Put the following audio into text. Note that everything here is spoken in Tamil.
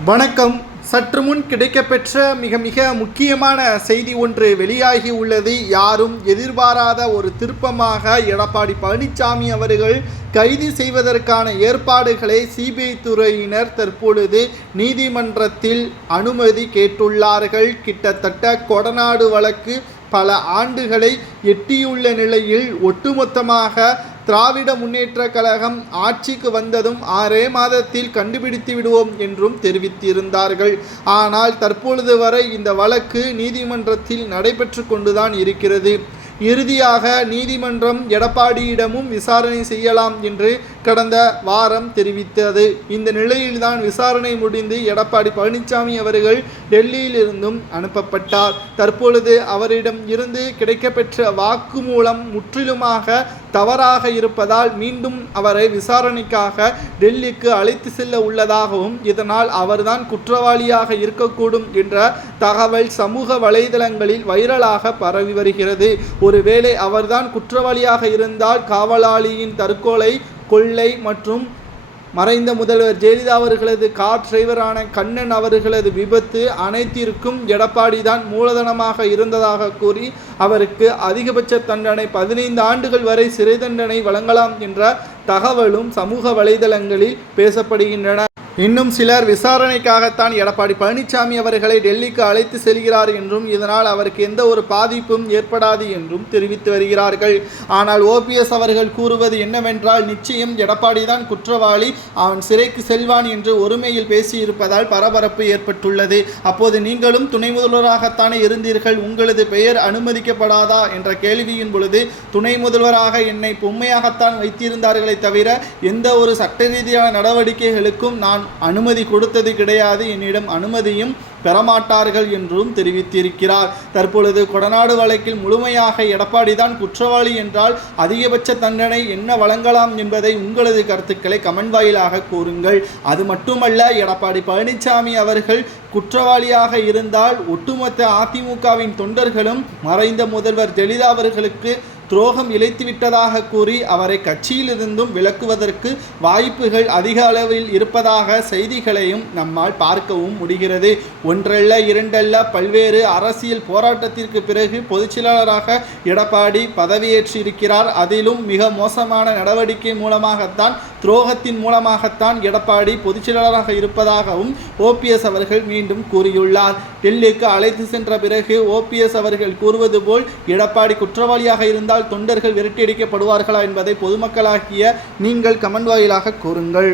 வணக்கம். சற்று முன் கிடைக்கப்பெற்ற மிக மிக முக்கியமான செய்தி ஒன்று வெளியாகி உள்ளது. யாரும் எதிர்பாராத ஒரு திருப்பமாக எடப்பாடி பழனிசாமி அவர்கள் கைது செய்வதற்கான ஏற்பாடுகளை சிபிஐ துறையினர் தற்பொழுது நீதிமன்றத்தில் அனுமதி கேட்டுள்ளார்கள். கிட்டத்தட்ட கொடநாடு வழக்கு பல ஆண்டுகளை எட்டியுள்ள நிலையில் ஒட்டுமொத்தமாக திராவிட முன்னேற்ற கழகம் ஆட்சிக்கு வந்ததும் 6 மாதத்தில் கண்டுபிடித்து விடுவோம் என்றும் தெரிவித்திருந்தார்கள். ஆனால் தற்பொழுது வரை இந்த வழக்கு நீதிமன்றத்தில் நடைபெற்று கொண்டுதான் இருக்கிறது. இறுதியாக நீதிமன்றம் எடப்பாடியிடமும் விசாரணை செய்யலாம் என்று கடந்த வாரம் தெரிவித்தது. இந்த நிலையில்தான் விசாரணை முடிந்து எடப்பாடி பழனிசாமி அவர்கள் டெல்லியிலிருந்தும் அனுப்பப்பட்டார். தற்பொழுது அவரிடம் இருந்து கிடைக்கப்பெற்ற வாக்குமூலம் முற்றிலுமாக தவறாக இருப்பதால் மீண்டும் அவரை விசாரணைக்காக டெல்லிக்கு அழைத்து செல்ல உள்ளதாகவும், இதனால் அவர்தான் குற்றவாளியாக இருக்கக்கூடும் என்ற தகவல் சமூக வலைதளங்களில் வைரலாக பரவி வருகிறது. ஒருவேளை அவர்தான் குற்றவாளியாக இருந்தால் காவலாளியின் தற்கொலை, கொள்ளை மற்றும் மறைந்த முதல்வர் ஜெயலலிதா அவர்களது கார் டிரைவரான கண்ணன் அவர்களது விபத்து அனைத்திற்கும் எடப்பாடி தான் மூலதனமாக இருந்ததாக கூறி அவருக்கு அதிகபட்ச தண்டனை 15 ஆண்டுகள் வரை சிறை தண்டனை வழங்கலாம் என்ற தகவலும் சமூக வலைதளங்களில் பேசப்படுகின்றன. இன்னும் சிலர் விசாரணைக்காகத்தான் எடப்பாடி பழனிசாமி அவர்களை டெல்லிக்கு அழைத்து செல்கிறார் என்றும், இதனால் அவருக்கு எந்த ஒரு பாதிப்பும் ஏற்படாது என்றும் தெரிவித்து வருகிறார்கள். ஆனால் ஓபிஎஸ் அவர்கள் கூறுவது என்னவென்றால், நிச்சயம் எடப்பாடி தான் குற்றவாளி, அவன் சிறைக்கு செல்வான் என்று ஒருமையில் பேசியிருப்பதால் பரபரப்பு ஏற்பட்டுள்ளது. அப்போது நீங்களும் துணை முதல்வராகத்தானே இருந்தீர்கள், உங்களது பெயர் அனுமதிக்கப்படாதா என்ற கேள்வியின் பொழுது, துணை முதல்வராக என்னை பொம்மையாகத்தான் வைத்திருந்தார்களே தவிர எந்த ஒரு சட்ட ரீதியான நடவடிக்கைகளுக்கும் நான் அனுமதி கொடுத்தது கிடையாது, என்னிடம் அனுமதியும் பெறமாட்டார்கள் என்றும் தெரிவித்திருக்கிறார். தற்பொழுது கொடநாடு வழக்கில் முழுமையாக எடப்பாடி தான் குற்றவாளி என்றால் அதிகபட்ச தண்டனை என்ன வழங்கலாம் என்பதை உங்களது கருத்துக்களை கமெண்ட் வாயிலாக கூறுங்கள். அது மட்டுமல்ல, எடப்பாடி பழனிசாமி அவர்கள் குற்றவாளியாக இருந்தால் ஒட்டுமொத்த அதிமுகவின் தொண்டர்களும் மறைந்த முதல்வர் ஜெயலலிதா அவர்களுக்கு துரோகம் இழைத்துவிட்டதாக கூறி அவரை கட்சியிலிருந்தும் விலக்குவதற்கு வாய்ப்புகள் அதிக அளவில் இருப்பதாக செய்திகளையும் நம்மால் பார்க்கவும் முடிகிறது. ஒன்றல்ல இரண்டல்ல பல்வேறு அரசியல் போராட்டத்திற்கு பிறகு பொதுச்செயலாளராக எடப்பாடி பதவியேற்றிருக்கிறார். அதிலும் மிக மோசமான நடவடிக்கை மூலமாகத்தான், துரோகத்தின் மூலமாகத்தான் எடப்பாடி பொதுச்செயலாளராக இருப்பதாகவும் ஓபிஎஸ் அவர்கள் மீண்டும் கூறியுள்ளார். டெல்லிக்கு அழைத்து சென்ற பிறகு ஓபிஎஸ் அவர்கள் கூறுவது போல் எடப்பாடி குற்றவாளியாக இருந்தால் தொண்டர்கள் விரட்டியடிக்கப்படுவார்களா என்பதை பொதுமக்களாகிய நீங்கள் கமெண்ட் வாயிலாக கூறுங்கள்.